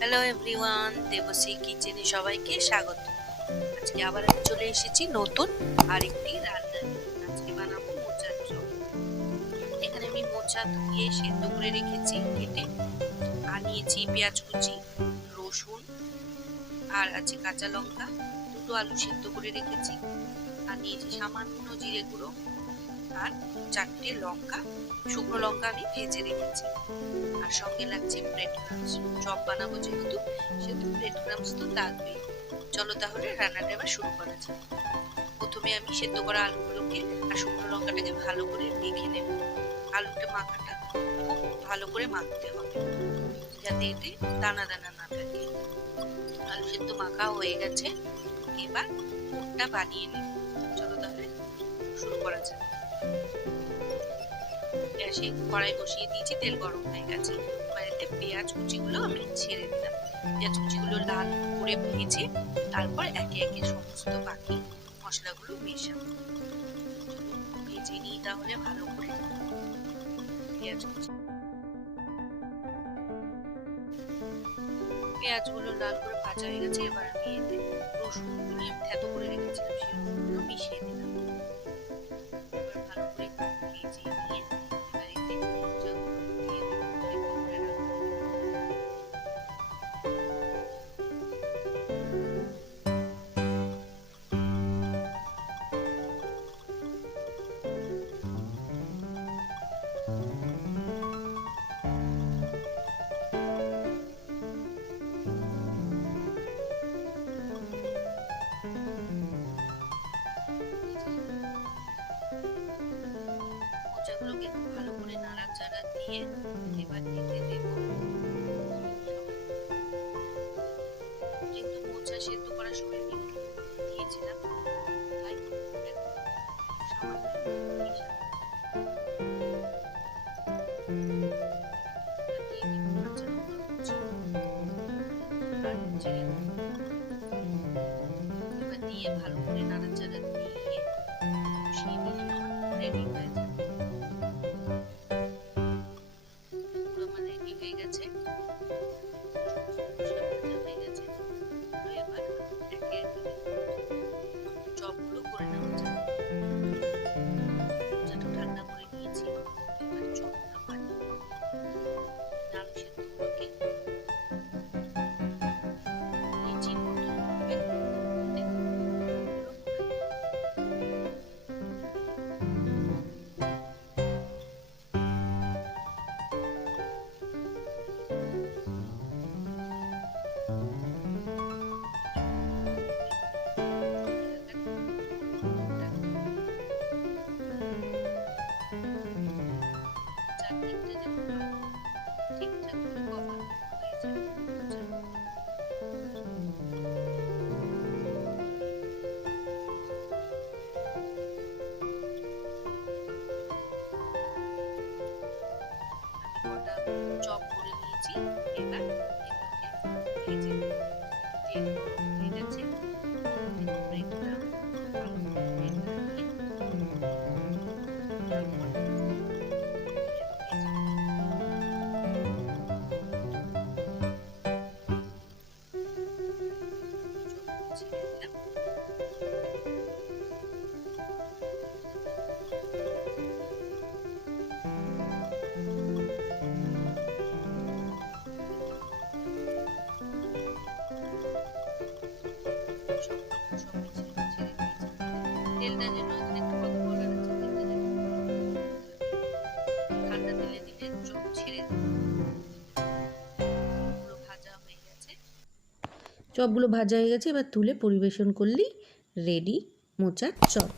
Hello everyone, Debashree কিচেনে সবাইকে স্বাগত। আজকে আবার আমি চলে এসেছি নতুন আরেকটি রান্না নিয়ে। আজকে বানাবো মোচার চপ। এখানে আমি মোচা ধুয়ে সেদ্ধ করে রেখেছি কেটে, আর নিয়েছি পেঁয়াজ কুচি, রসুন, আর আছে কাঁচা লঙ্কা, দুটো আলু সেদ্ধ করে রেখেছি, আর নিয়েছি সামান্য জিরে গুঁড়ো আর 4টে লঙ্কা, শুকনো লঙ্কা আমি ভেজে রেখেছি। আর সঙ্গে লাগছে ব্রেড ক্রাম্বস। চপ বানাবো যেহেতু, সেহেতু ব্রেড ক্রাম্বস তো লাগবেই। চলো তাহলে রান্নাটা এবার শুরু করা যাক। প্রথমে আমি সেদ্ধ করা আলুগুলোকে আর শুকনো লঙ্কাটাকে ভালো করে মেখে নেব। আলুটা মাখাটা খুব ভালো করে মাখতে হবে, যাতে এতে দানা দানা না থাকে। আলু সেদ্ধ মাখা হয়ে গেছে, এবার পুরটা বানিয়ে নেব। চলো তাহলে শুরু করা যাক। গ্যাসে কড়াই বসিয়ে দিয়েছি, তেল গরম হয়ে গেছে। এবার এতে পেঁয়াজ কুচিগুলো আমি ছেড়ে দিলাম। পেঁয়াজ কুচিগুলো লাল করে ভেজে তারপর একে একে সমস্ত বাকি মশলাগুলো মেশাবো। ভেজে নিই তাহলে ভালো করে পেঁয়াজ কুচি। পেঁয়াজগুলো লাল করে ভাজা হয়ে গেছে। এবার আমি এতে রসুনগুলো থেতো করে রেখেছিলাম, সেই রসুনগুলো মিশিয়ে দিলাম। এবার ভালো করে ভেজে নিয়ে এবার এতে মোচাগুলো দিয়ে দেবো, সেদ্ধ করে রাখা। মোচাগুলোকে খুব ভালো করে নাড়াচাড়া দিয়ে এবার এতে দেবো, যেহেতু মোচা সেদ্ধ করার সময় আমি একটু দিয়েছিলাম, তাই সামান্য মিশাবো। দিয়ে দিব কাঁচা লঙ্কা কুচি আর জিরে গুঁড়ো। এবার দিয়ে ভালো করে নাড়াচাড়া দিয়ে কষিয়ে নিলে আমার রেডি হয়ে যাবে। পুরো আমার রেডি হয়ে গেছে, মশলা ভাজা হয়ে গেছে। এবার একে একে চপগুলো করে নেওয়া যাবে। মোচাটা ঠান্ডা করে নিয়েছি, এবার চপটা বানিয়ে আলু সেদ্ধগুলোকে লেচির মতো করে চারদিকটা যেন ঠিকঠাক করে কভার হয়ে যায়। আমি কটা চপ করে নিয়েছি, এবার এগুলোকে ভেজে নেব। তেল গরম হয়ে গেছে, ব্রেড ক্রাম্ব ভালো করে ব্রেড লাগিয়ে তারপর ভেজে ছেড়ে দিলাম। সবই ছেড়ে দিয়েছি। তেলটা যেন এখানে একটা কথা বলার আছে, তেলটা যেন ঠান্ডা তেলে দিলে চপ ছেড়ে দেবে। চপগুলো ভাজা হয়ে গেছে। চপগুলো ভাজা হয়ে গেছে, এবার তুলে পরিবেশন করলেই রেডি মোচার চপ।